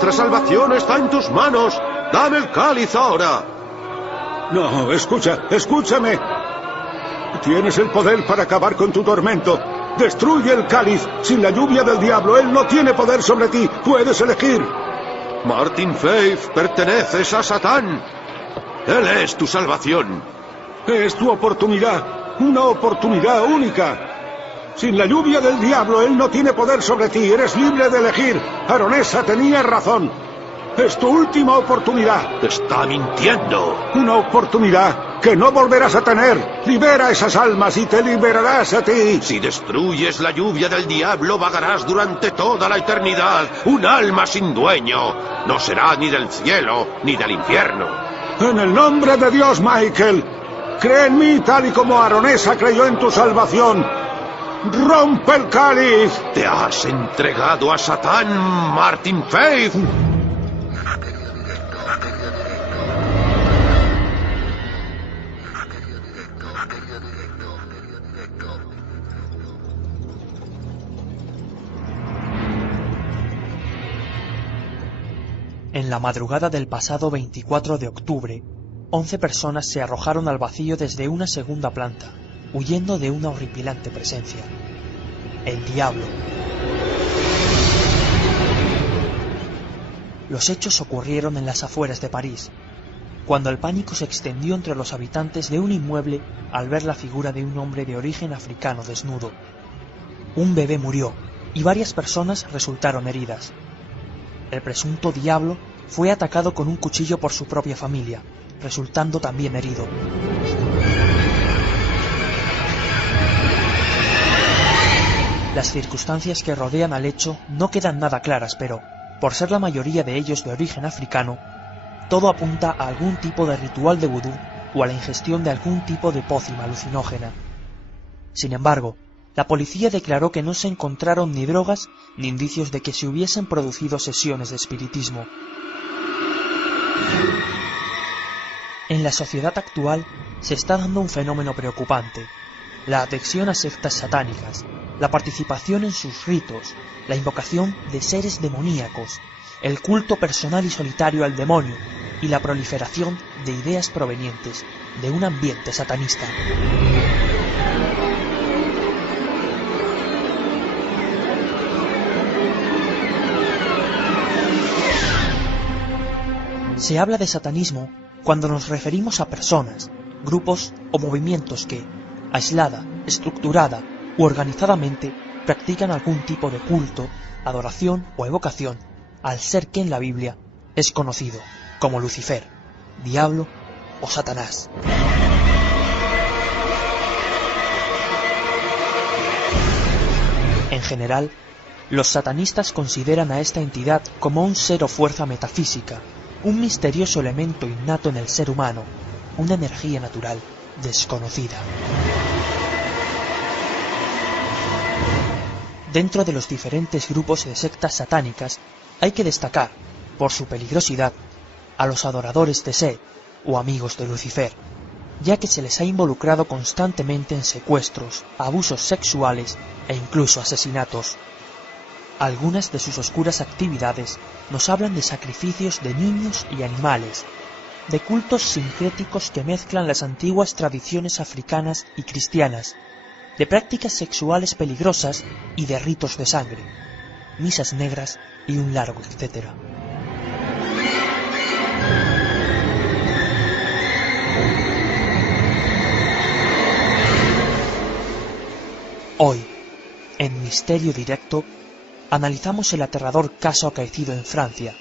Nuestra salvación está en tus manos. ¡Dame el cáliz ahora! No, escúchame. Tienes el poder para acabar con tu tormento. Destruye el cáliz. Sin la lluvia del diablo, él no tiene poder sobre ti. Puedes elegir. Martin Faith, perteneces a Satán. Él es tu salvación. Es tu oportunidad. Una oportunidad única. Sin la lluvia del diablo, él no tiene poder sobre ti. Eres libre de elegir. Aronesa tenía razón. Es tu última oportunidad. Te está mintiendo. Una oportunidad que no volverás a tener. Libera esas almas y te liberarás a ti. Si destruyes la lluvia del diablo, vagarás durante toda la eternidad. Un alma sin dueño. No será ni del cielo ni del infierno. En el nombre de Dios, Michael. Cree en mí tal y como Aronesa creyó en tu salvación. ¡Rompe el cáliz! Te has entregado a Satán, Martin Faith. En la madrugada del pasado 24 de octubre, 11 personas se arrojaron al vacío desde una segunda planta, huyendo de una horripilante presencia: el diablo. Los hechos ocurrieron en las afueras de París, cuando el pánico se extendió entre los habitantes de un inmueble al ver la figura de un hombre de origen africano desnudo. Un bebé murió y varias personas resultaron heridas. El presunto diablo fue atacado con un cuchillo por su propia familia, resultando también herido. Las circunstancias que rodean al hecho no quedan nada claras, pero, por ser la mayoría de ellos de origen africano, todo apunta a algún tipo de ritual de vudú o a la ingestión de algún tipo de pócima alucinógena. Sin embargo, la policía declaró que no se encontraron ni drogas ni indicios de que se hubiesen producido sesiones de espiritismo. En la sociedad actual se está dando un fenómeno preocupante: la adhesión a sectas satánicas, la participación en sus ritos, la invocación de seres demoníacos, el culto personal y solitario al demonio y la proliferación de ideas provenientes de un ambiente satanista. Se habla de satanismo cuando nos referimos a personas, grupos o movimientos que, aislada, estructurada u organizadamente, practican algún tipo de culto, adoración o evocación al ser que en la Biblia es conocido como Lucifer, Diablo o Satanás. En general, los satanistas consideran a esta entidad como un ser o fuerza metafísica, un misterioso elemento innato en el ser humano, una energía natural desconocida. Dentro de los diferentes grupos de sectas satánicas hay que destacar, por su peligrosidad, a los adoradores de Set o amigos de Lucifer, ya que se les ha involucrado constantemente en secuestros, abusos sexuales e incluso asesinatos. Algunas de sus oscuras actividades nos hablan de sacrificios de niños y animales, de cultos sincréticos que mezclan las antiguas tradiciones africanas y cristianas, de prácticas sexuales peligrosas y de ritos de sangre, misas negras y un largo etcétera. Hoy, en Misterio Directo, analizamos el aterrador caso acaecido en Francia.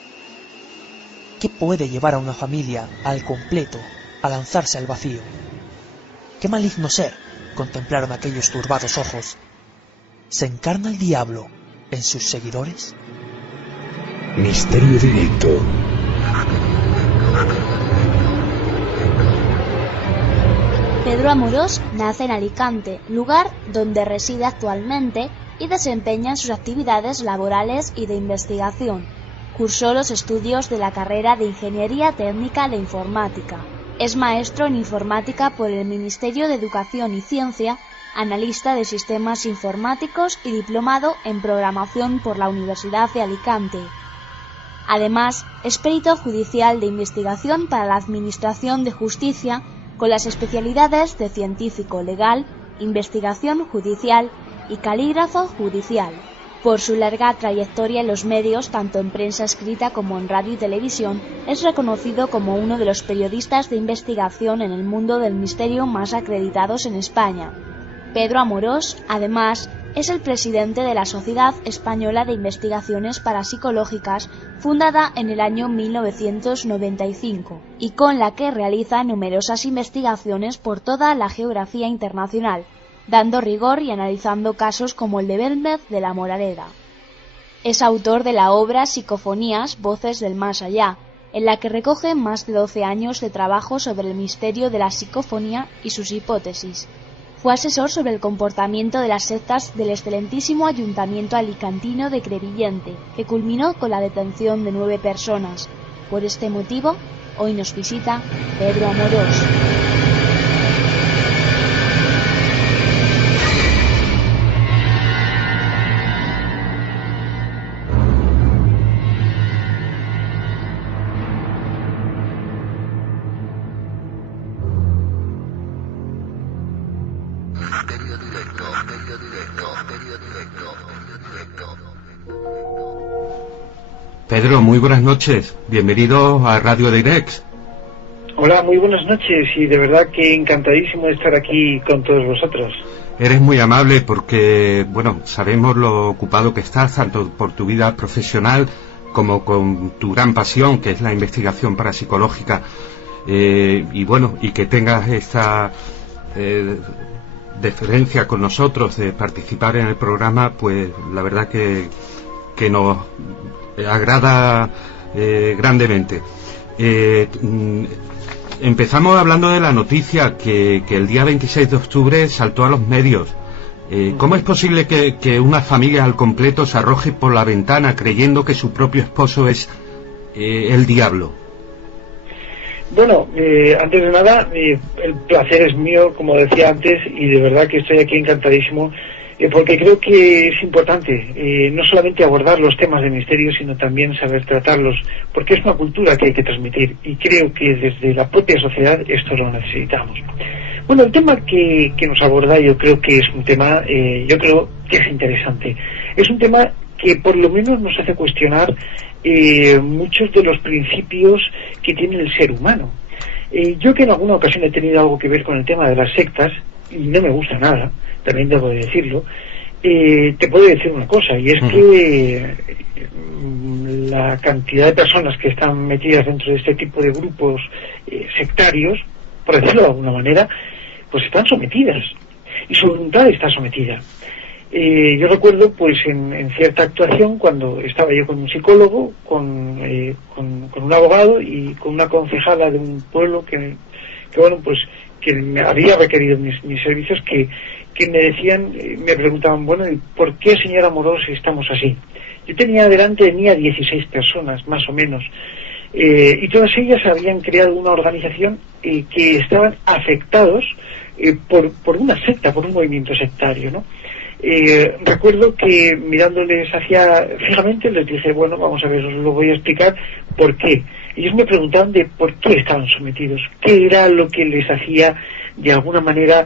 ¿Qué puede llevar a una familia al completo a lanzarse al vacío? ¿Qué maligno ser contemplaron aquellos turbados ojos? ¿Se encarna el diablo en sus seguidores? Misterio Directo. Pedro Amorós nace en Alicante, lugar donde reside actualmente y desempeña sus actividades laborales y de investigación. Cursó los estudios de la carrera de Ingeniería Técnica de Informática. Es maestro en Informática por el Ministerio de Educación y Ciencia, analista de sistemas informáticos y diplomado en Programación por la Universidad de Alicante. Además, es perito judicial de investigación para la Administración de Justicia con las especialidades de científico legal, investigación judicial y calígrafo judicial. Por su larga trayectoria en los medios, tanto en prensa escrita como en radio y televisión, es reconocido como uno de los periodistas de investigación en el mundo del misterio más acreditados en España. Pedro Amorós, además, es el presidente de la Sociedad Española de Investigaciones Parapsicológicas, fundada en el año 1995, y con la que realiza numerosas investigaciones por toda la geografía internacional, dando rigor y analizando casos como el de Belmez de la Moraleda. Es autor de la obra Psicofonías, Voces del Más Allá, en la que recoge más de 12 años de trabajo sobre el misterio de la psicofonía y sus hipótesis. Fue asesor sobre el comportamiento de las sectas del excelentísimo Ayuntamiento Alicantino de Crevillente, que culminó con la detención de 9 personas. Por este motivo, hoy nos visita Pedro Amorós. Pedro, muy buenas noches. Bienvenido a Radio Direct. Hola, muy buenas noches y de verdad que encantadísimo de estar aquí con todos vosotros. Eres muy amable porque, bueno, sabemos lo ocupado que estás, tanto por tu vida profesional como con tu gran pasión, que es la investigación parapsicológica. Y bueno, y que tengas esta deferencia con nosotros de participar en el programa, pues la verdad que nos agrada grandemente. Empezamos hablando de la noticia que el día 26 de octubre saltó a los medios. ¿Cómo es posible que una familia al completo se arroje por la ventana creyendo que su propio esposo es el diablo? Bueno, antes de nada, el placer es mío, como decía antes, y de verdad que estoy aquí encantadísimo, porque creo que es importante no solamente abordar los temas de misterio, sino también saber tratarlos, porque es una cultura que hay que transmitir, y creo que desde la propia sociedad esto lo necesitamos. Bueno, el tema que nos aborda yo creo que es un tema, yo creo que es interesante. Es un tema que por lo menos nos hace cuestionar muchos de los principios que tiene el ser humano. Yo que en alguna ocasión he tenido algo que ver con el tema de las sectas, y no me gusta nada, también debo de decirlo, te puedo decir una cosa, y es que la cantidad de personas que están metidas dentro de este tipo de grupos sectarios, por decirlo de alguna manera, pues están sometidas, y su voluntad está sometida. Yo recuerdo pues en cierta actuación cuando estaba yo con un psicólogo, con un abogado y con una concejala de un pueblo que bueno, pues que me había requerido mis servicios, que me decían, me preguntaban, bueno, ¿y por qué, señor Amorós, estamos así? Yo tenía 16 personas, más o menos, y todas ellas habían creado una organización que estaban afectados por una secta, por un movimiento sectario, ¿no? Recuerdo que mirándoles hacia fijamente les dije, bueno, vamos a ver, os lo voy a explicar por qué. Ellos me preguntaban de por qué estaban sometidos, qué era lo que les hacía de alguna manera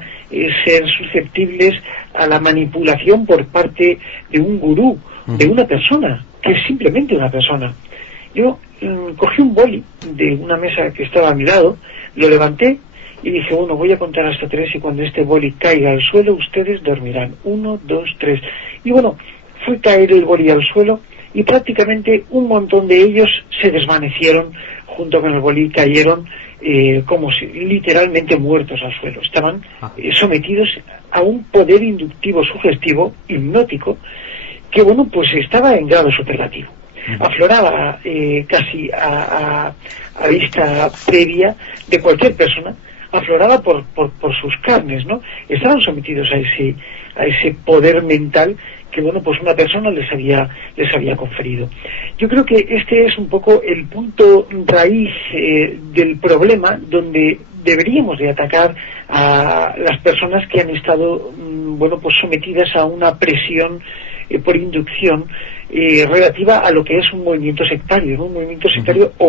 ser susceptibles a la manipulación por parte de un gurú, de una persona, que es simplemente una persona. Yo cogí un boli de una mesa que estaba a mi lado, lo levanté y dije, bueno, voy a contar hasta 3 y cuando este boli caiga al suelo ustedes dormirán. 1, 2, 3. Y bueno, fue caer el boli al suelo y prácticamente un montón de ellos se desvanecieron junto con el boli, cayeron como si literalmente muertos al suelo. Estaban sometidos a un poder inductivo sugestivo, hipnótico, que bueno, pues estaba en grado superlativo. Afloraba casi a vista previa de cualquier persona, afloraba por sus carnes, ¿no? Estaban sometidos a ese poder mental que bueno, pues una persona les había conferido. Yo creo que este es un poco el punto raíz del problema, donde deberíamos de atacar a las personas que han estado bueno, pues sometidas a una presión por inducción relativa a lo que es un movimiento sectario, ¿no? Un movimiento sectario o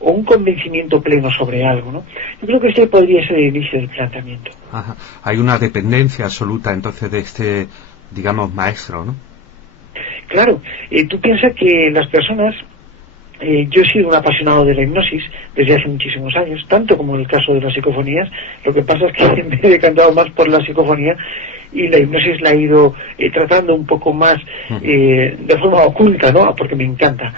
un convencimiento pleno sobre algo, ¿no? Yo creo que este podría ser el inicio del planteamiento. Ajá. Hay una dependencia absoluta entonces de este, digamos, maestro, ¿no? Claro, tú piensas que las personas, yo he sido un apasionado de la hipnosis desde hace muchísimos años, tanto como en el caso de las psicofonías. Lo que pasa es que me he decantado más por la psicofonía y la hipnosis la he ido tratando un poco más de forma oculta, ¿no? Porque me encanta.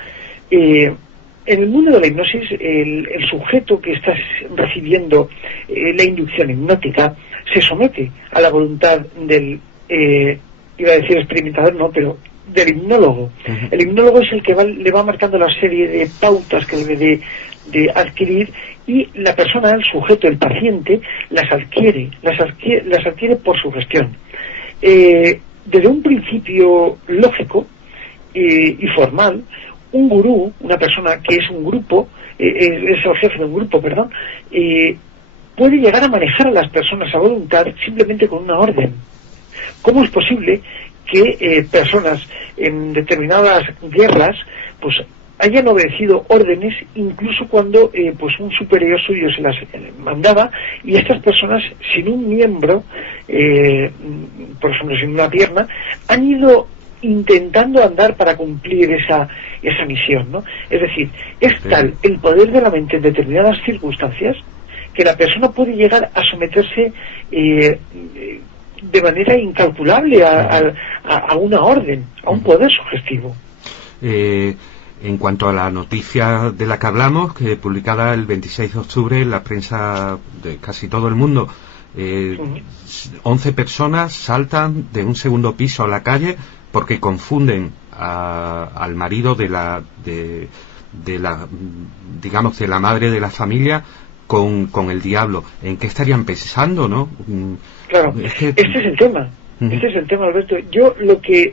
En el mundo de la hipnosis, el sujeto que está recibiendo la inducción hipnótica se somete a la voluntad del, iba a decir experimentador, no, pero del hipnólogo. El hipnólogo es el que le va marcando la serie de pautas que debe de adquirir, y la persona, el sujeto, el paciente, las adquiere por su gestión. Desde un principio lógico y formal, un gurú, una persona que es un grupo, es el jefe de un grupo, perdón, puede llegar a manejar a las personas a voluntad simplemente con una orden. ¿Cómo es posible que personas en determinadas guerras pues hayan obedecido órdenes incluso cuando pues un superior suyo se las mandaba, y estas personas sin un miembro, por ejemplo sin una pierna, han ido intentando andar para cumplir esa misión, ¿no? Es decir, es tal el poder de la mente en determinadas circunstancias que la persona puede llegar a someterse de manera incalculable a una orden, a un poder sugestivo. En cuanto a la noticia de la que hablamos, que publicada el 26 de octubre en la prensa de casi todo el mundo, 11 personas saltan de un segundo piso a la calle porque confunden al marido de la digamos de la madre de la familia con el diablo. ¿En qué estarían pensando, no? Claro, este es el tema. Este es el tema, Alberto. Yo lo que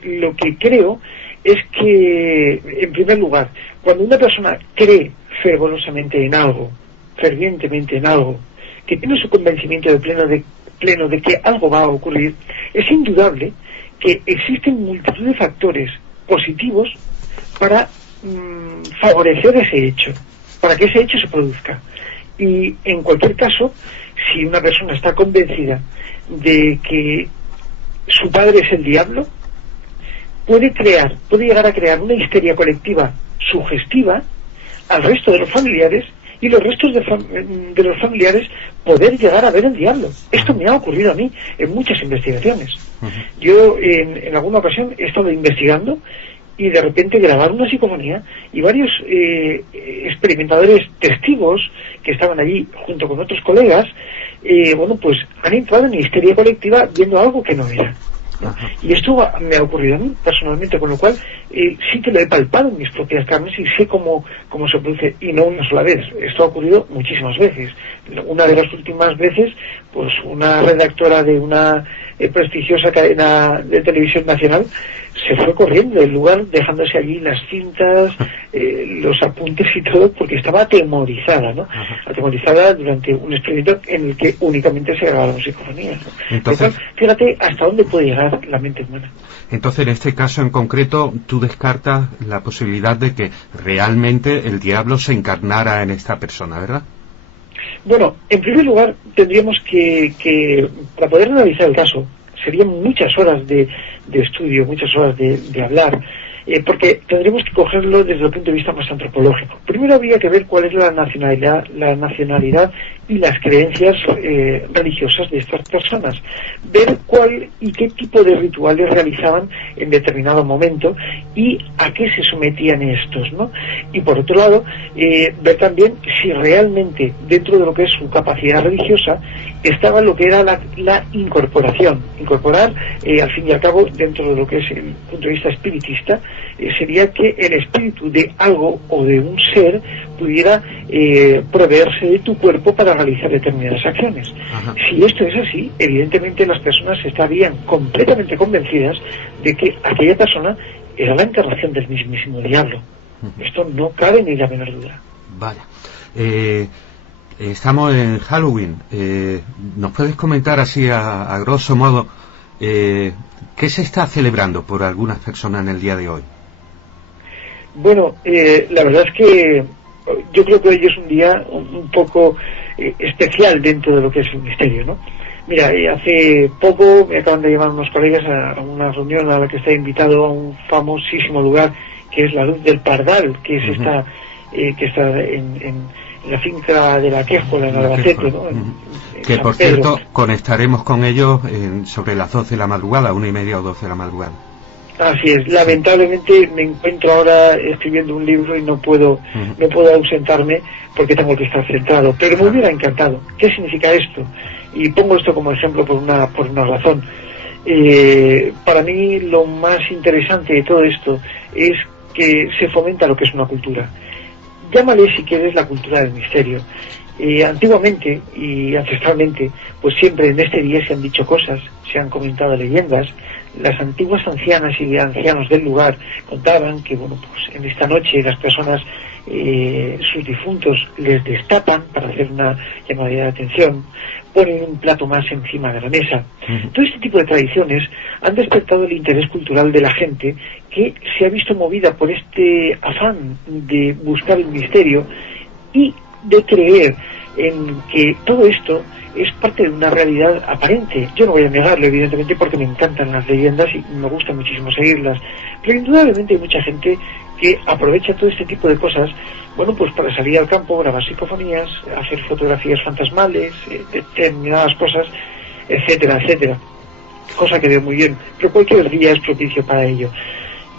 creo es que, en primer lugar, cuando una persona cree fervorosamente en algo, fervientemente en algo, que tiene su convencimiento pleno de que algo va a ocurrir, es indudable que existen multitud de factores positivos para favorecer ese hecho, para que ese hecho se produzca. Y en cualquier caso, si una persona está convencida de que su padre es el diablo, puede llegar a crear una histeria colectiva sugestiva al resto de los familiares, y los restos de los familiares poder llegar a ver el diablo. Esto me ha ocurrido a mí en muchas investigaciones. Yo en alguna ocasión he estado investigando y de repente grabar una psicofonía, y varios experimentadores testigos que estaban allí junto con otros colegas, bueno, pues han entrado en histeria colectiva viendo algo que no era, ¿no? Y esto me ha ocurrido a mí personalmente, con lo cual sí que lo he palpado en mis propias carnes y sé cómo se produce, y no una sola vez. Esto ha ocurrido muchísimas veces. Una de las últimas veces, pues una redactora de una prestigiosa cadena de televisión nacional se fue corriendo del lugar, dejándose allí las cintas, los apuntes y todo, porque estaba atemorizada, ¿no? Atemorizada durante un experimento en el que únicamente se grabaron psicofonías, ¿no? Entonces, fíjate hasta dónde puede llegar la mente humana. Entonces, en este caso en concreto, tú descartas la posibilidad de que realmente el diablo se encarnara en esta persona, ¿verdad? Bueno, en primer lugar, tendríamos que para poder analizar el caso, serían muchas horas de estudio, muchas horas de hablar, porque tendríamos que cogerlo desde el punto de vista más antropológico. Primero habría que ver cuál es la nacionalidad y las creencias religiosas de estas personas, ver cuál y qué tipo de rituales realizaban en determinado momento y a qué se sometían estos, ¿no? Y por otro lado, ver también si realmente dentro de lo que es su capacidad religiosa estaba lo que era la incorporación. Incorporar, al fin y al cabo, dentro de lo que es el punto de vista espiritista, sería que el espíritu de algo o de un ser pudiera proveerse de tu cuerpo para realizar determinadas acciones. Si esto es así, evidentemente las personas estarían completamente convencidas de que aquella persona era la encarnación del mismísimo diablo. Esto no cabe ni la menor duda. Vaya. Estamos en Halloween. ¿Nos puedes comentar así a grosso modo ¿qué se está celebrando por algunas personas en el día de hoy? Bueno, la verdad es que yo creo que hoy es un día un poco especial dentro de lo que es el misterio, ¿no? Mira, hace poco me acaban de llamar unos colegas a una reunión a la que está invitado a un famosísimo lugar que es la Luz del Pardal, que es esta que está en la finca de la Quéjola, en Albacete, ¿no? Que por cierto, conectaremos con ellos sobre las 12 de la madrugada, 1:30 o 12 de la madrugada. Así es, lamentablemente me encuentro ahora escribiendo un libro y no puedo ausentarme porque tengo que estar centrado, pero me hubiera encantado. ¿Qué significa esto? Y pongo esto como ejemplo por una razón. Para mí lo más interesante de todo esto es que se fomenta lo que es una cultura. Llámale si quieres la cultura del misterio. Antiguamente y ancestralmente, pues siempre en este día se han dicho cosas, se han comentado leyendas. Las antiguas ancianas y ancianos del lugar contaban que, bueno, pues en esta noche las personas, sus difuntos les destapan para hacer una llamada de atención, ponen un plato más encima de la mesa. Todo este tipo de tradiciones han despertado el interés cultural de la gente, que se ha visto movida por este afán de buscar el misterio y de creer en que todo esto es parte de una realidad aparente. Yo no voy a negarlo, evidentemente, porque me encantan las leyendas y me gusta muchísimo seguirlas, pero indudablemente hay mucha gente que aprovecha todo este tipo de cosas, bueno, pues para salir al campo, grabar psicofonías, hacer fotografías fantasmales, determinadas cosas, etcétera, etcétera, cosa que veo muy bien, pero cualquier día es propicio para ello.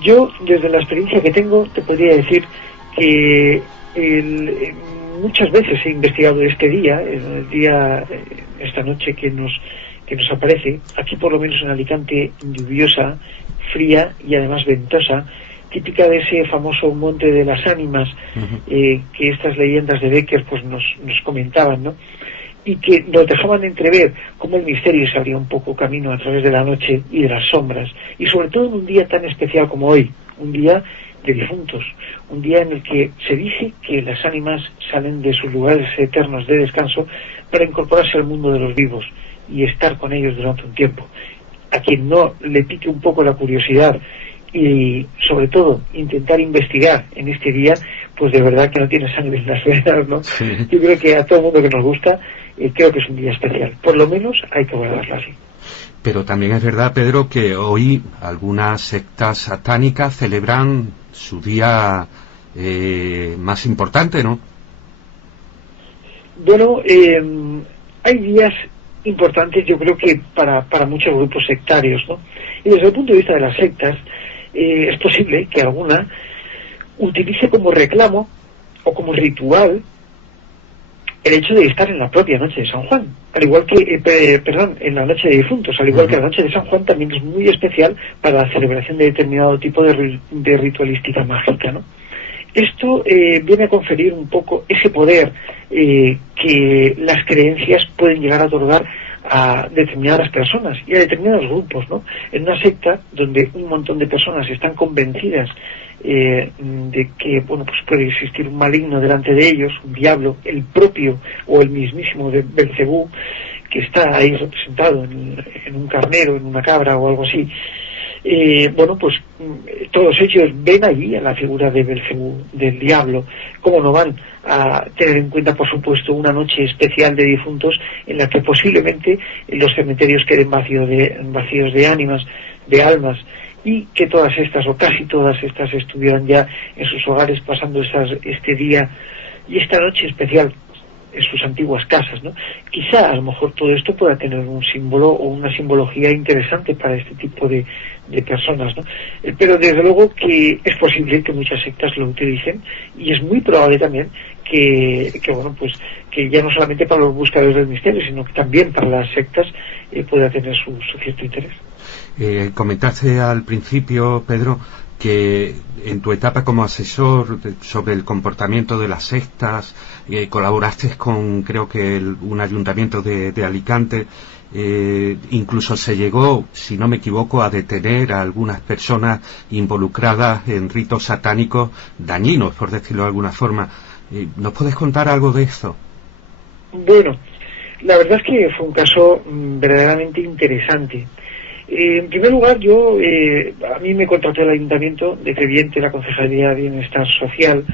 Yo, desde la experiencia que tengo, te podría decir que muchas veces he investigado este día, el día, esta noche que nos aparece, aquí por lo menos en Alicante, lluviosa, fría y además ventosa, típica de ese famoso Monte de las Ánimas, que estas leyendas de Becker pues nos comentaban, ¿no? Y que nos dejaban entrever cómo el misterio se abría un poco camino a través de la noche y de las sombras, y sobre todo en un día tan especial como hoy, un día de difuntos, un día en el que se dice que las ánimas salen de sus lugares eternos de descanso para incorporarse al mundo de los vivos y estar con ellos durante un tiempo. A quien no le pique un poco la curiosidad y sobre todo intentar investigar en este día, pues de verdad que no tiene sangre en las venas, ¿no? Sí. Yo creo que a todo el mundo que nos gusta, creo que es un día especial, por lo menos hay que guardarlo así. Pero también es verdad, Pedro, que hoy algunas sectas satánicas celebran su día más importante, ¿no? Bueno, hay días importantes, yo creo que para muchos grupos sectarios, ¿no? Y desde el punto de vista de las sectas, es posible que alguna utilice como reclamo o como ritual el hecho de estar en la propia noche de San Juan, al igual que, en la noche de difuntos, al igual que la noche de San Juan también es muy especial para la celebración de determinado tipo de ritualística mágica, ¿no? Esto viene a conferir un poco ese poder que las creencias pueden llegar a otorgar a determinadas personas y a determinados grupos, ¿no? En una secta donde un montón de personas están convencidas de que, bueno, pues puede existir un maligno delante de ellos, un diablo, el propio o el mismísimo de Belcebú, que está ahí representado en un carnero, en una cabra o algo así. Bueno, pues todos ellos ven allí a la figura de Belcebú, del diablo. ¿Cómo no van a tener en cuenta, por supuesto, una noche especial de difuntos en la que posiblemente los cementerios queden vacíos de ánimas, de almas, y que todas estas, o casi todas estas, estuvieran ya en sus hogares pasando este día y esta noche especial en sus antiguas casas, ¿no? Quizá a lo mejor todo esto pueda tener un símbolo o una simbología interesante para este tipo de personas, ¿no? Pero desde luego que es posible que muchas sectas lo utilicen, y es muy probable también que bueno, pues que ya no solamente para los buscadores del misterio, sino que también para las sectas pueda tener su cierto interés. Comentaste al principio, Pedro, que en tu etapa como asesor sobre el comportamiento de las sectas, colaboraste con, creo que un ayuntamiento de Alicante, incluso se llegó, si no me equivoco, a detener a algunas personas involucradas en ritos satánicos dañinos, por decirlo de alguna forma. ¿Nos puedes contar algo de esto? Bueno, la verdad es que fue un caso verdaderamente interesante. En primer lugar, a mí me contrató el Ayuntamiento de Crevillente, la Concejalía de Bienestar Social,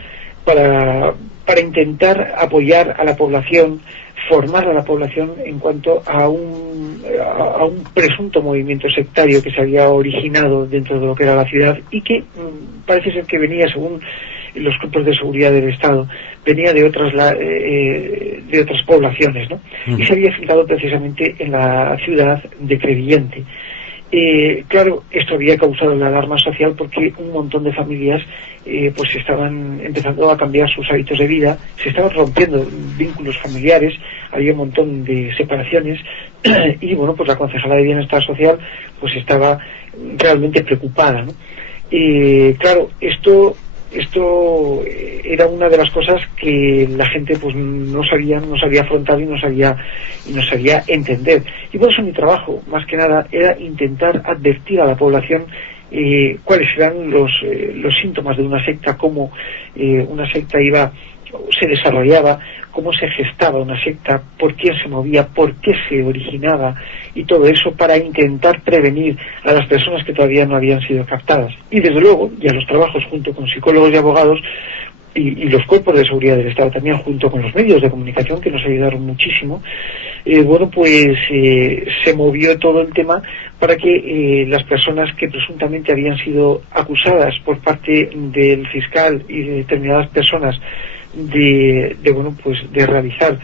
para intentar apoyar a la población, formar a la población en cuanto a un presunto movimiento sectario que se había originado dentro de lo que era la ciudad y que parece ser que venía, según los grupos de seguridad del Estado, venía de otras poblaciones, ¿no? Y se había filtrado precisamente en la ciudad de Crevillente. Claro, esto había causado la alarma social porque un montón de familias pues estaban empezando a cambiar sus hábitos de vida, se estaban rompiendo vínculos familiares, había un montón de separaciones y bueno, pues la concejala de Bienestar Social pues estaba realmente preocupada, ¿no? Claro, esto era una de las cosas que la gente pues no sabía afrontar y no sabía entender. Y por eso mi trabajo, más que nada, era intentar advertir a la población cuáles eran los síntomas de una secta, cómo una secta se desarrollaba, cómo se gestaba una secta, por quién se movía, por qué se originaba y todo eso, para intentar prevenir a las personas que todavía no habían sido captadas. Y desde luego, ya los trabajos junto con psicólogos y abogados y los cuerpos de seguridad del Estado también, junto con los medios de comunicación que nos ayudaron muchísimo, se movió todo el tema para que las personas que presuntamente habían sido acusadas por parte del fiscal y de determinadas personas de realizar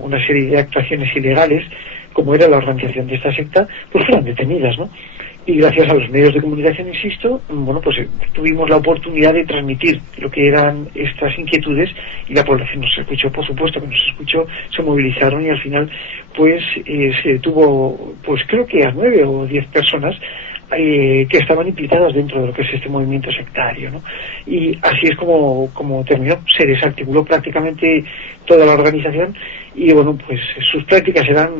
una serie de actuaciones ilegales, como era la organización de esta secta, pues fueran detenidas, ¿no? Y gracias a los medios de comunicación, insisto, tuvimos la oportunidad de transmitir lo que eran estas inquietudes y la población nos escuchó, por supuesto que nos escuchó, se movilizaron y al final pues se detuvo, pues creo que a 9 o 10 personas que estaban implicadas dentro de lo que es este movimiento sectario, ¿no? Y así es como terminó. Se desarticuló prácticamente toda la organización y pues sus prácticas eran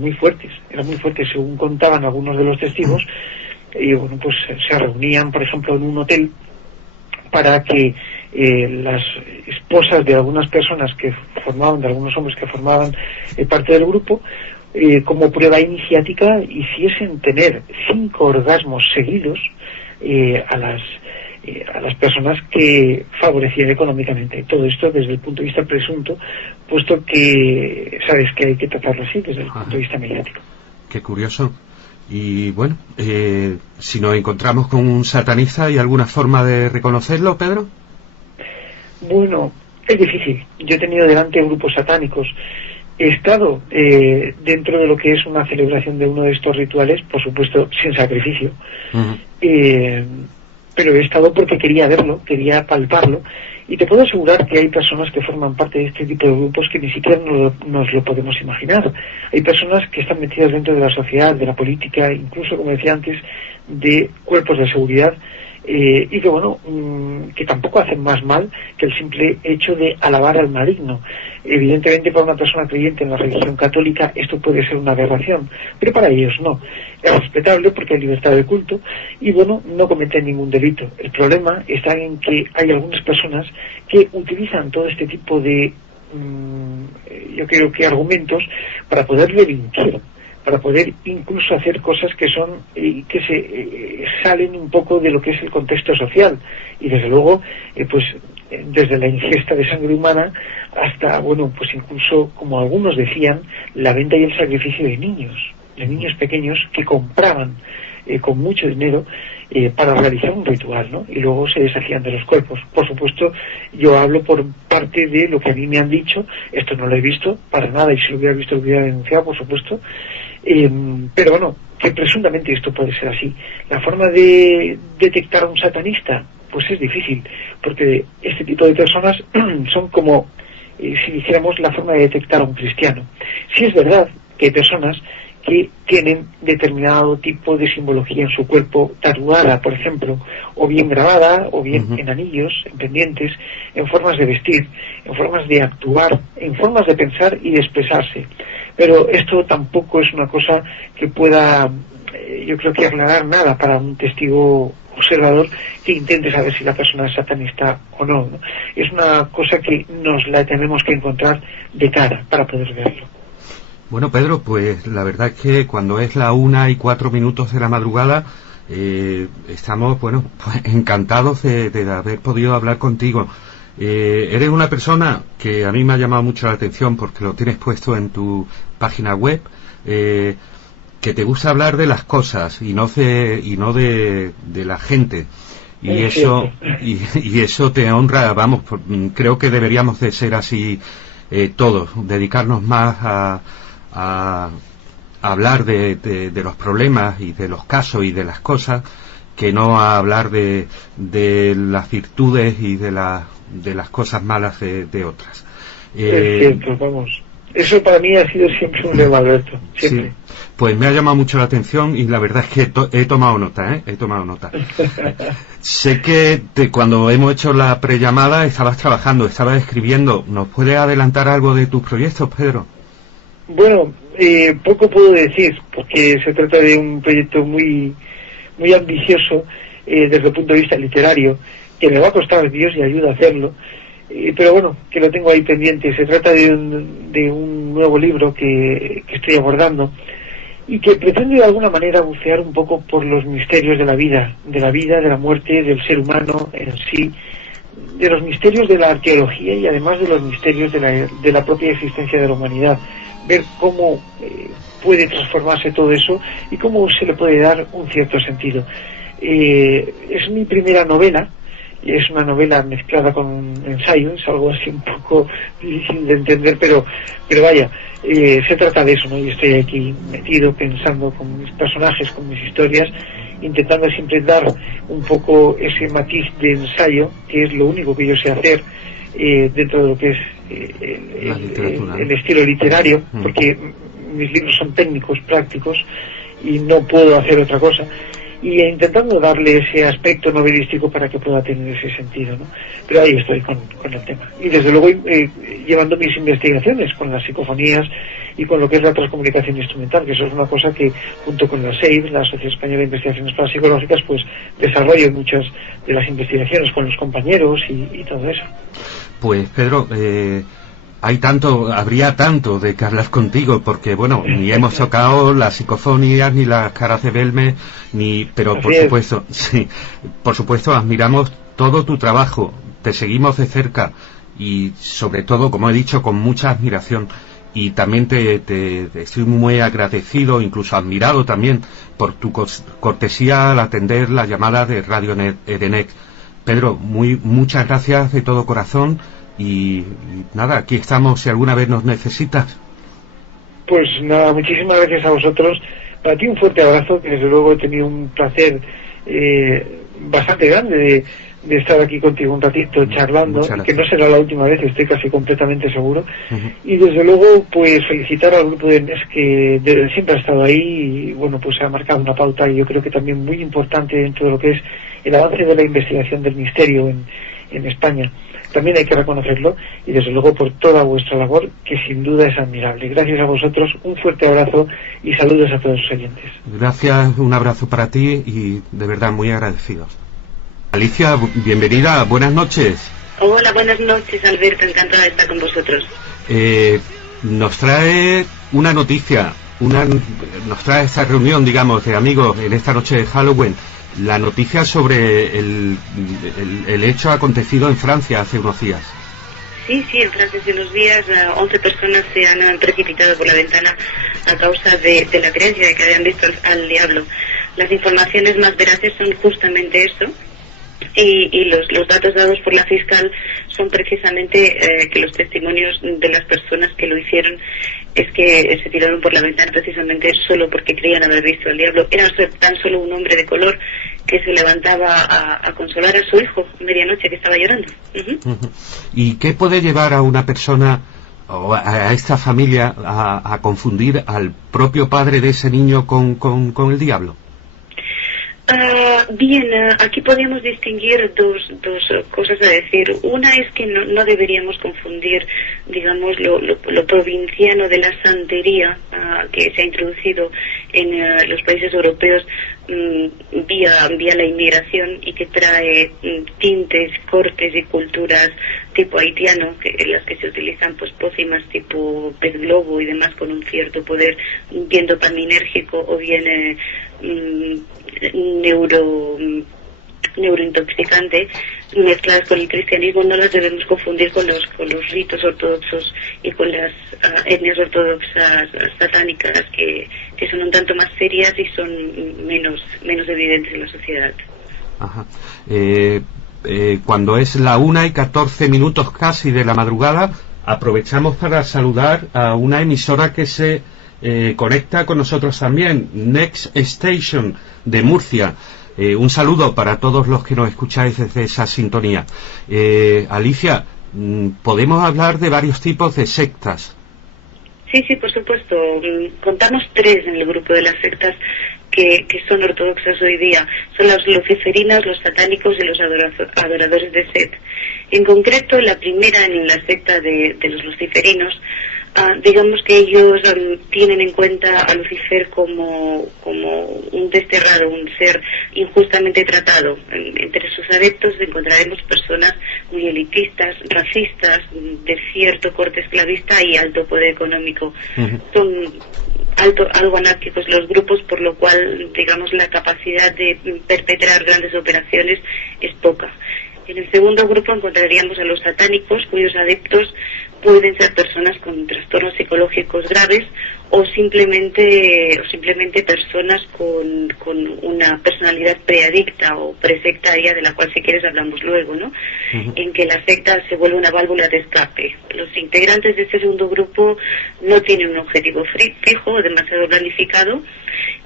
muy fuertes, según contaban algunos de los testigos. Y pues se reunían, por ejemplo, en un hotel para que las esposas de algunas personas de algunos hombres que formaban parte del grupo, como prueba iniciática, hiciesen tener 5 orgasmos seguidos a las personas que favorecían económicamente. Todo esto desde el punto de vista presunto, puesto que sabes que hay que tratarlo así desde el punto de vista mediático. Qué curioso. Y bueno, si nos encontramos con un satanista, ¿hay alguna forma de reconocerlo, Pedro? Bueno, es difícil. Yo he tenido delante grupos satánicos. He estado dentro de lo que es una celebración de uno de estos rituales, por supuesto sin sacrificio, pero he estado porque quería verlo, quería palparlo, y te puedo asegurar que hay personas que forman parte de este tipo de grupos que ni siquiera nos lo podemos imaginar. Hay personas que están metidas dentro de la sociedad, de la política, incluso, como decía antes, de cuerpos de seguridad, y que tampoco hacen más mal que el simple hecho de alabar al maligno. Evidentemente, para una persona creyente en la religión católica esto puede ser una aberración, pero para ellos no. Es respetable porque hay libertad de culto y no cometen ningún delito. El problema está en que hay algunas personas que utilizan todo este tipo de yo creo que argumentos para poder delinquir, para poder incluso hacer cosas que se salen un poco de lo que es el contexto social, y desde luego desde la ingesta de sangre humana hasta incluso, como algunos decían, la venta y el sacrificio de niños pequeños que compraban con mucho dinero para realizar un ritual, ¿no? Y luego se deshacían de los cuerpos. Por supuesto, yo hablo por parte de lo que a mí me han dicho. Esto no lo he visto para nada, y si lo hubiera visto lo hubiera denunciado, por supuesto. Pero que presuntamente esto puede ser así. La forma de detectar a un satanista, pues es difícil, porque este tipo de personas son como si dijéramos la forma de detectar a un cristiano. Sí es verdad que hay personas que tienen determinado tipo de simbología en su cuerpo, tatuada, por ejemplo, o bien grabada, o bien en anillos, en pendientes, en formas de vestir, en formas de actuar, en formas de pensar y de expresarse. Pero esto tampoco es una cosa que pueda, yo creo que aclarar nada para un testigo observador que intente saber si la persona es satanista o no, ¿no? Es una cosa que nos la tenemos que encontrar de cara para poder verlo. Bueno, Pedro, pues la verdad es que cuando es la 1:04 de la madrugada, estamos, bueno, pues encantados de haber podido hablar contigo. Eres una persona que a mí me ha llamado mucho la atención porque lo tienes puesto en tu página web, que te gusta hablar de las cosas y no de la gente. Y eso te honra, vamos, creo que deberíamos de ser así todos, dedicarnos más a hablar de los problemas y de los casos y de las cosas, que no a hablar de las virtudes y de las cosas malas de otras. Es cierto, vamos. Eso para mí ha sido siempre un lema, Alberto, siempre. Sí. Pues me ha llamado mucho la atención y la verdad es que he tomado nota, he tomado nota. Sé que cuando hemos hecho la prellamada estabas trabajando, estabas escribiendo. ¿Nos puedes adelantar algo de tus proyectos, Pedro? Bueno, poco puedo decir, porque se trata de un proyecto muy ambicioso desde el punto de vista literario, que me va a costar Dios y ayuda a hacerlo. Pero bueno, que lo tengo ahí pendiente. Se trata de un nuevo libro que estoy abordando y que pretende de alguna manera bucear un poco por los misterios de la vida, de la muerte, del ser humano en sí, de los misterios de la arqueología y además de los misterios de la propia existencia de la humanidad. Ver cómo puede transformarse todo eso y cómo se le puede dar un cierto sentido. Es mi primera novela. Es una novela mezclada con un ensayo, es algo así un poco difícil de entender, pero vaya, se trata de eso, ¿no? Yo estoy aquí metido pensando con mis personajes, con mis historias, intentando siempre dar un poco ese matiz de ensayo, que es lo único que yo sé hacer dentro de lo que es el estilo literario, porque mis libros son técnicos, prácticos, y no puedo hacer otra cosa. Y intentando darle ese aspecto novelístico para que pueda tener ese sentido, ¿no? Pero ahí estoy con el tema. Y desde luego llevando mis investigaciones con las psicofonías y con lo que es la transcomunicación instrumental, que eso es una cosa que junto con la SEID, la Sociedad Española de Investigaciones Parapsicológicas, pues desarrollo muchas de las investigaciones con los compañeros y todo eso. Pues Pedro, habría tanto de que hablar contigo, porque bueno, ni hemos tocado las psicofonías ni las caras de Belme, pero por supuesto admiramos todo tu trabajo, te seguimos de cerca y sobre todo, como he dicho, con mucha admiración, y también te estoy muy agradecido, incluso admirado también por tu cortesía al atender la llamada de Radio Edenec. Pedro, muchas gracias de todo corazón. Y nada, aquí estamos si alguna vez nos necesitas. Pues nada, muchísimas gracias a vosotros. Para ti un fuerte abrazo, que desde luego he tenido un placer bastante grande de estar aquí contigo un ratito charlando, y que no será la última vez, estoy casi completamente seguro. Y desde luego pues felicitar al grupo de NES, que siempre ha estado ahí y bueno, pues ha marcado una pauta, y yo creo que también muy importante dentro de lo que es el avance de la investigación del misterio en España. También hay que reconocerlo, y desde luego por toda vuestra labor, que sin duda es admirable. Gracias a vosotros, un fuerte abrazo y saludos a todos los oyentes. Gracias, un abrazo para ti y de verdad muy agradecidos. Alicia, bienvenida, buenas noches. Hola, buenas noches, Alberto, encantada de estar con vosotros. Nos trae una noticia, nos trae esta reunión, digamos, de amigos en esta noche de Halloween. La noticia sobre el hecho acontecido en Francia hace unos días. Sí, en Francia hace unos días 11 personas se han precipitado por la ventana a causa de la creencia de que habían visto al diablo. Las informaciones más veraces son justamente eso, y los datos dados por la fiscal son precisamente que los testimonios de las personas que lo hicieron es que se tiraron por la ventana precisamente solo porque creían haber visto al diablo. Era tan solo un hombre de color que se levantaba a consolar a su hijo medianoche, que estaba llorando. ¿Y qué puede llevar a una persona o a esta familia a confundir al propio padre de ese niño con el diablo? Bien, aquí podríamos distinguir dos cosas a decir. Una es que no deberíamos confundir, digamos, lo provinciano de la santería que se ha introducido en los países europeos vía la inmigración y que trae tintes, cortes y culturas tipo haitiano, en las que se utilizan pues pócimas tipo pez globo y demás con un cierto poder bien dopaminérgico o bien neurointoxicante, mezcladas con el cristianismo. No las debemos confundir con los ritos ortodoxos y con las etnias ortodoxas satánicas que son un tanto más serias y son menos evidentes en la sociedad. Ajá. Cuando es la 1:14 casi de la madrugada, aprovechamos para saludar a una emisora que se conecta con nosotros también, Next Station de Murcia. Un saludo para todos los que nos escucháis desde esa sintonía. Alicia, podemos hablar de varios tipos de sectas. Sí, por supuesto. Contamos 3 en el grupo de las sectas que son ortodoxas hoy día. Son los luciferinos, los satánicos y los adoradores de Set. En concreto, la primera, en la secta de los luciferinos, digamos que ellos tienen en cuenta a Lucifer como un desterrado, un ser injustamente tratado. Entre sus adeptos encontraremos personas muy elitistas, racistas, de cierto corte esclavista y alto poder económico. Uh-huh. Son algo anárquicos los grupos, por lo cual, digamos, la capacidad de perpetrar grandes operaciones es poca. En el segundo grupo encontraríamos a los satánicos, cuyos adeptos pueden ser personas con trastornos psicológicos graves o simplemente personas con una personalidad preadicta o presectaria, de la cual si quieres hablamos luego, ¿no? Uh-huh. En que la secta se vuelve una válvula de escape. Los integrantes de este segundo grupo no tienen un objetivo fijo, demasiado planificado,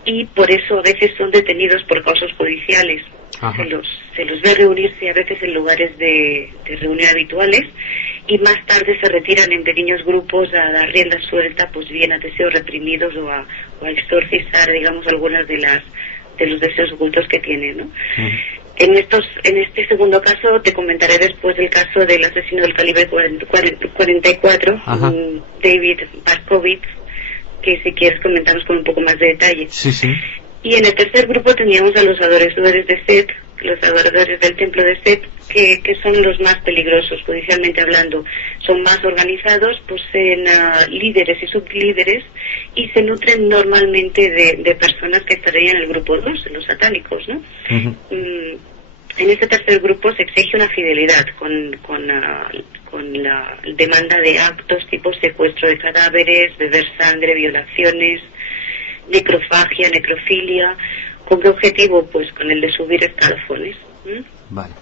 y por eso a veces son detenidos por causas judiciales. Se los ve reunirse a veces en lugares de reunión habituales y más tarde se retiran en pequeños grupos a dar rienda suelta, pues bien a deseos reprimidos o a exorcizar, digamos, algunas de los deseos ocultos que tienen, ¿no? En este segundo caso te comentaré después el caso del asesino del calibre 44, David Berkowitz, que si quieres comentarnos con un poco más de detalle. Sí. Y en el tercer grupo teníamos a los adoradores de Set, los adoradores del templo de Set, que son los más peligrosos, judicialmente hablando. Son más organizados, poseen líderes y sublíderes y se nutren normalmente de personas que estarían en el grupo 2, los satánicos, ¿no? Uh-huh. En este tercer grupo se exige una fidelidad con la demanda de actos tipo secuestro de cadáveres, beber sangre, violaciones, necrofagia, necrofilia. ¿Con qué objetivo? Pues con el de subir escalafones. Vale,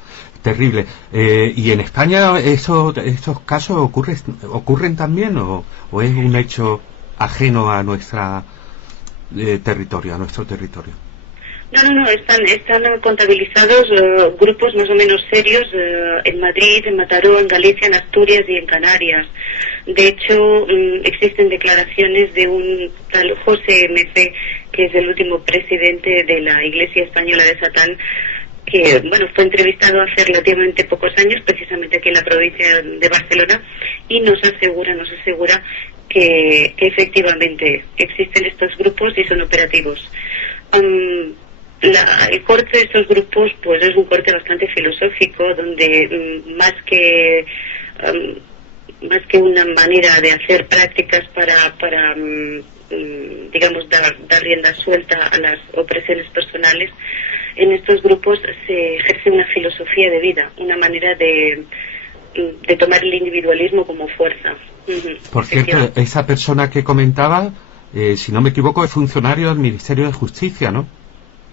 terrible. ¿Y en España estos casos ocurren también o es un hecho ajeno a nuestro territorio? No, están contabilizados grupos más o menos serios en Madrid, en Mataró, en Galicia, en Asturias y en Canarias. De hecho, existen declaraciones de un tal José M.C., que es el último presidente de la Iglesia Española de Satán, que fue entrevistado hace relativamente pocos años, precisamente aquí en la provincia de Barcelona, y nos asegura que efectivamente existen estos grupos y son operativos. El corte de estos grupos pues es un corte bastante filosófico, donde más que una manera de hacer prácticas para digamos dar rienda suelta a las opresiones personales, en estos grupos se ejerce una filosofía de vida, una manera de tomar el individualismo como fuerza. Por cierto, esa persona que comentaba, si no me equivoco, es funcionario del Ministerio de Justicia, ¿no?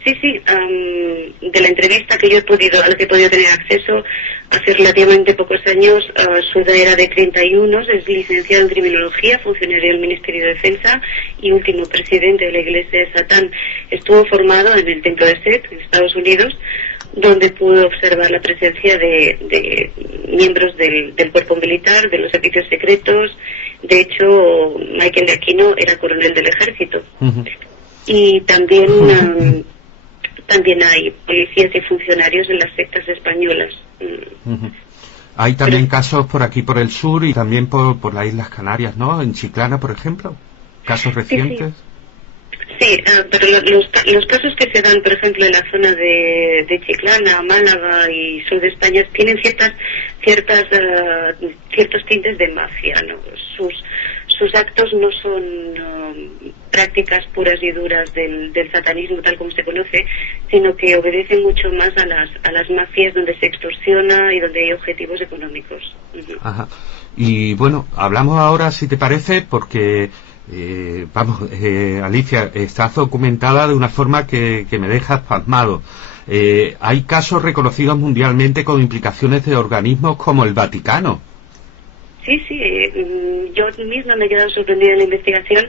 Sí, de la entrevista a la que he podido tener acceso hace relativamente pocos años, su edad era de 31, es licenciado en Criminología, funcionario del Ministerio de Defensa y último presidente de la Iglesia de Satán. Estuvo formado en el Templo de Set, en Estados Unidos, donde pudo observar la presencia de miembros del cuerpo militar, de los servicios secretos. De hecho, Michael de Aquino era coronel del ejército. Uh-huh. Y también también hay policías y funcionarios en las sectas españolas. Hay también casos por aquí, por el sur, y también por las Islas Canarias, ¿no? En Chiclana, por ejemplo. ¿Casos recientes? Sí, pero los casos que se dan, por ejemplo, en la zona de Chiclana, Málaga y sur de España, tienen ciertos tintes de mafia, ¿no? Sus actos no son prácticas puras y duras del satanismo tal como se conoce, sino que obedecen mucho más a las mafias donde se extorsiona y donde hay objetivos económicos. Ajá. Y bueno, hablamos ahora, si te parece, porque Alicia, estás documentada de una forma que me deja pasmado. Hay casos reconocidos mundialmente con implicaciones de organismos como el Vaticano. Sí, yo misma me he quedado sorprendida en la investigación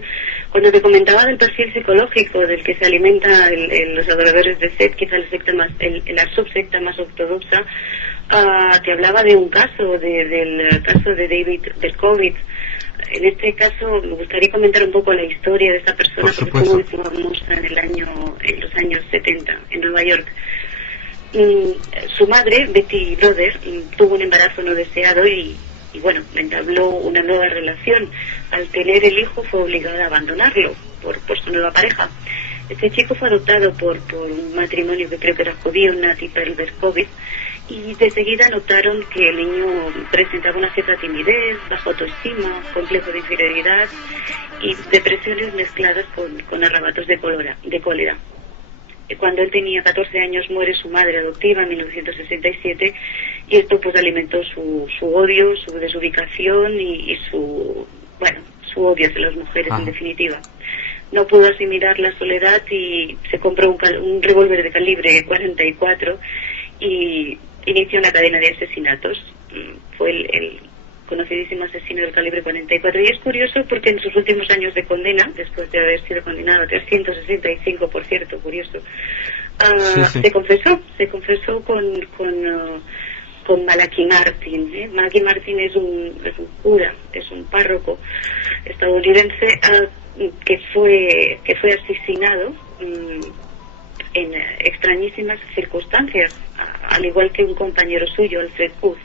cuando te comentaba del perfil psicológico del que se alimenta los adoradores de Set, quizá la subsecta más ortodoxa. Te hablaba de un caso, del caso de David Berkowitz. En este caso me gustaría comentar un poco la historia de esta persona, porque fue muy famosa en los años 70 en Nueva York. Su madre, Betty Brothers, tuvo un embarazo no deseado y bueno, entabló una nueva relación. Al tener el hijo fue obligada a abandonarlo por su nueva pareja. Este chico fue adoptado por un matrimonio que creo que era judío, Nati Perl-Berkowitz, y de seguida notaron que el niño presentaba una cierta timidez, baja autoestima, complejo de inferioridad y depresiones mezcladas con arrebatos de cólera. Cuando él tenía 14 años muere su madre adoptiva en 1967 y esto pues alimentó su odio, su desubicación y su odio hacia las mujeres en definitiva. No pudo asimilar la soledad y se compró un revólver de calibre 44 y inició una cadena de asesinatos. Fue el conocidísimo asesino del calibre 44 y es curioso porque en sus últimos años de condena, después de haber sido condenado a 365, por cierto, curioso, se confesó con Malachi Martin. Malachi Martin es un cura, es un párroco estadounidense que fue asesinado en extrañísimas circunstancias, al igual que un compañero suyo, Alfred Huth.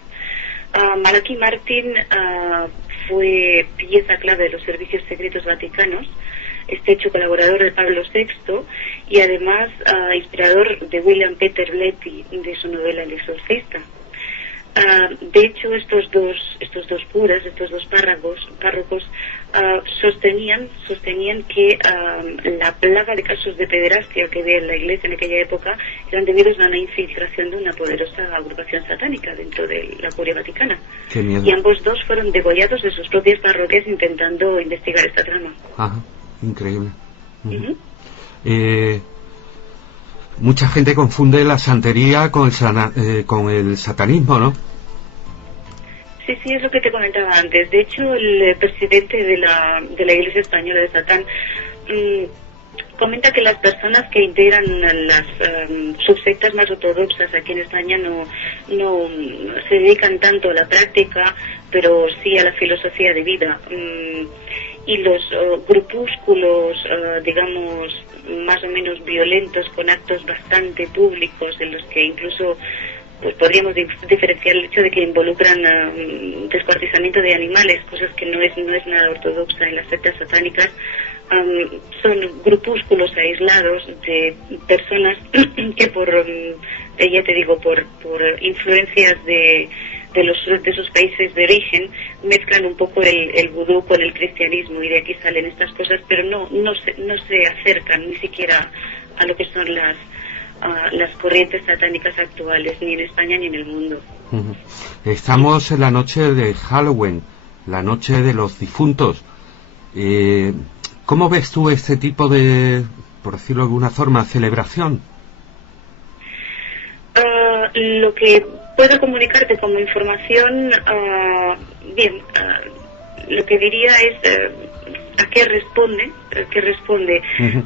Malachi Martin fue pieza clave de los servicios secretos vaticanos, estrecho colaborador de Pablo VI y además inspirador de William Peter Blatty de su novela El Exorcista. De hecho, estos dos curas, estos dos párrocos, sostenían que la plaga de casos de pederastia que había en la iglesia en aquella época eran debidos a una infiltración de una poderosa agrupación satánica dentro de la curia vaticana. Qué miedo. Y ambos dos fueron degollados de sus propias parroquias intentando investigar esta trama. Ajá, increíble. Mucha gente confunde la santería con el satanismo, ¿no? Sí, es lo que te comentaba antes. De hecho, el presidente de la Iglesia Española de Satán comenta que las personas que integran las subsectas más ortodoxas aquí en España no se dedican tanto a la práctica, pero sí a la filosofía de vida. Y los grupúsculos, digamos, más o menos violentos, con actos bastante públicos, en los que incluso pues podríamos diferenciar el hecho de que involucran descuartizamiento de animales, cosas que no es nada ortodoxa en las sectas satánicas. Son grupúsculos aislados de personas que por influencias de esos países de origen mezclan un poco el vudú con el cristianismo y de aquí salen estas cosas, pero no se acercan ni siquiera a lo que son las corrientes satánicas actuales, ni en España ni en el mundo. Estamos en la noche de Halloween, la noche de los difuntos. ¿Cómo ves tú este tipo de, por decirlo de alguna forma, celebración? Lo que puedo comunicarte como información, lo que diría es ¿a qué responde?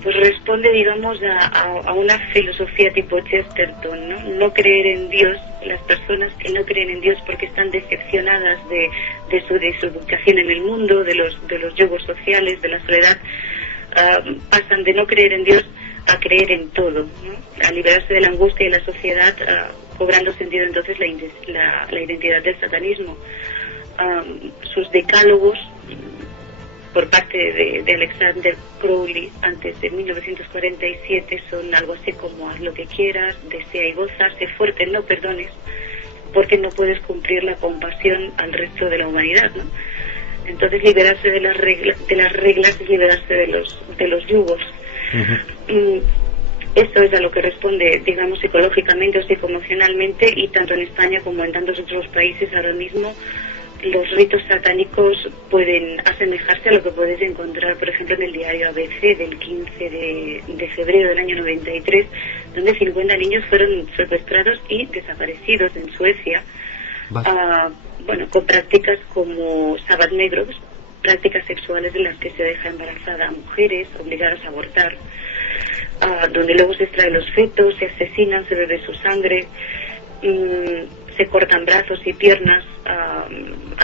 Pues responde, digamos, a una filosofía tipo Chesterton, ¿no? No creer en Dios. Las personas que no creen en Dios porque están decepcionadas de su ubicación en el mundo, de los yugos sociales, de la soledad, pasan de no creer en Dios a creer en todo, ¿no? A liberarse de la angustia y la sociedad, cobrando sentido entonces la identidad del satanismo. Sus decálogos por parte de Alexander Crowley antes de 1947 son algo así como: haz lo que quieras, desea y goza, sé fuerte, no perdones, porque no puedes cumplir la compasión al resto de la humanidad, ¿no? Entonces liberarse de las reglas es liberarse de los yugos. Esto es a lo que responde, digamos, psicológicamente o psicoemocionalmente, y tanto en España como en tantos otros países ahora mismo los ritos satánicos pueden asemejarse a lo que puedes encontrar, por ejemplo, en el diario ABC del 15 de febrero del año 93, donde 50 niños fueron secuestrados y desaparecidos en Suecia, con prácticas como sábados negros, prácticas sexuales en las que se deja embarazada a mujeres, obligadas a abortar, donde luego se extraen los fetos, se asesinan, se bebe su sangre, se cortan brazos y piernas a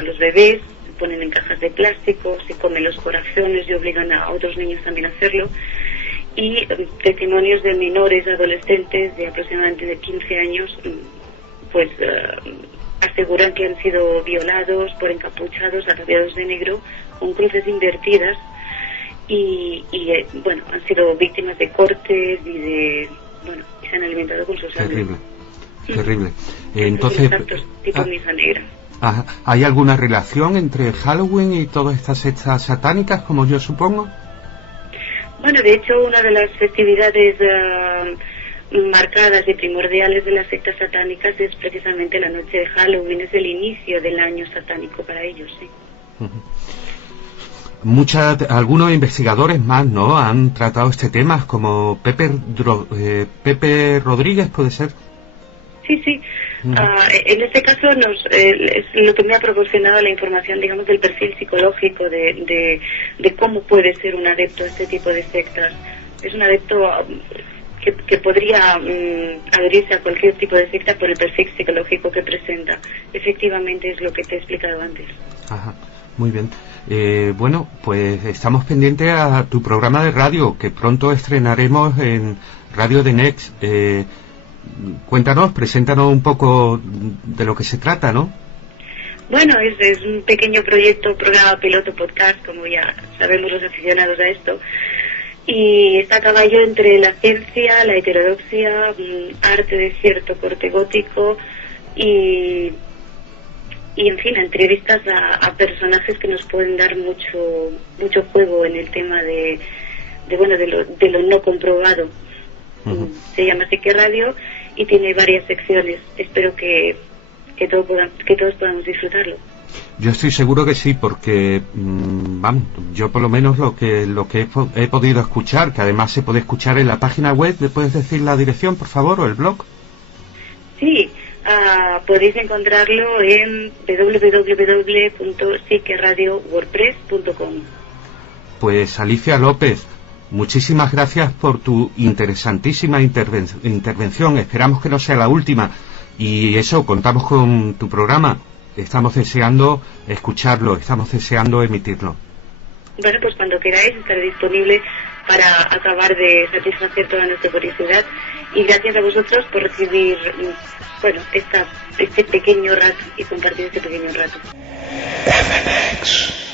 los bebés, se ponen en cajas de plástico, se comen los corazones y obligan a otros niños también a hacerlo. Y testimonios de menores adolescentes de aproximadamente de 15 años, pues aseguran que han sido violados por encapuchados, ataviados de negro, con cruces invertidas, y han sido víctimas de cortes y se han alimentado con su sangre. Terrible. Entonces, tipo misa negra. ¿Hay alguna relación entre Halloween y todas estas sectas satánicas, como yo supongo? Bueno, de hecho, una de las festividades marcadas y primordiales de las sectas satánicas es precisamente la noche de Halloween, es el inicio del año satánico para ellos, sí. Algunos investigadores más, ¿no?, han tratado este tema, como Pepe Rodríguez, ¿puede ser? Sí. En este caso es lo que me ha proporcionado la información, digamos, del perfil psicológico de cómo puede ser un adepto a este tipo de sectas. Es un adepto que podría adherirse a cualquier tipo de secta por el perfil psicológico que presenta. Efectivamente es lo que te he explicado antes. Ajá, muy bien. Pues estamos pendientes a tu programa de radio, que pronto estrenaremos en Radio de Next. Cuéntanos, preséntanos un poco de lo que se trata, ¿no? Bueno, es un pequeño proyecto, programa piloto podcast, como ya sabemos los aficionados a esto, y está a caballo entre la ciencia, la heterodoxia, arte de cierto corte gótico y en fin, entrevistas a personajes que nos pueden dar mucho juego en el tema de lo no comprobado. Se llama Psique Radio y tiene varias secciones. Espero que todos podamos disfrutarlo. Yo estoy seguro que sí, porque yo por lo menos lo que he podido escuchar, que además se puede escuchar en la página web. ¿Le puedes decir la dirección, por favor, o el blog? Sí, podéis encontrarlo en www.psiqueradiowordpress.com. Pues Alicia López, muchísimas gracias por tu interesantísima intervención. Esperamos que no sea la última. Y eso, contamos con tu programa. Estamos deseando escucharlo, estamos deseando emitirlo. Bueno, pues cuando queráis estaré disponible para acabar de satisfacer toda nuestra curiosidad. Y gracias a vosotros por recibir, este pequeño rato y compartir este pequeño rato. FNX.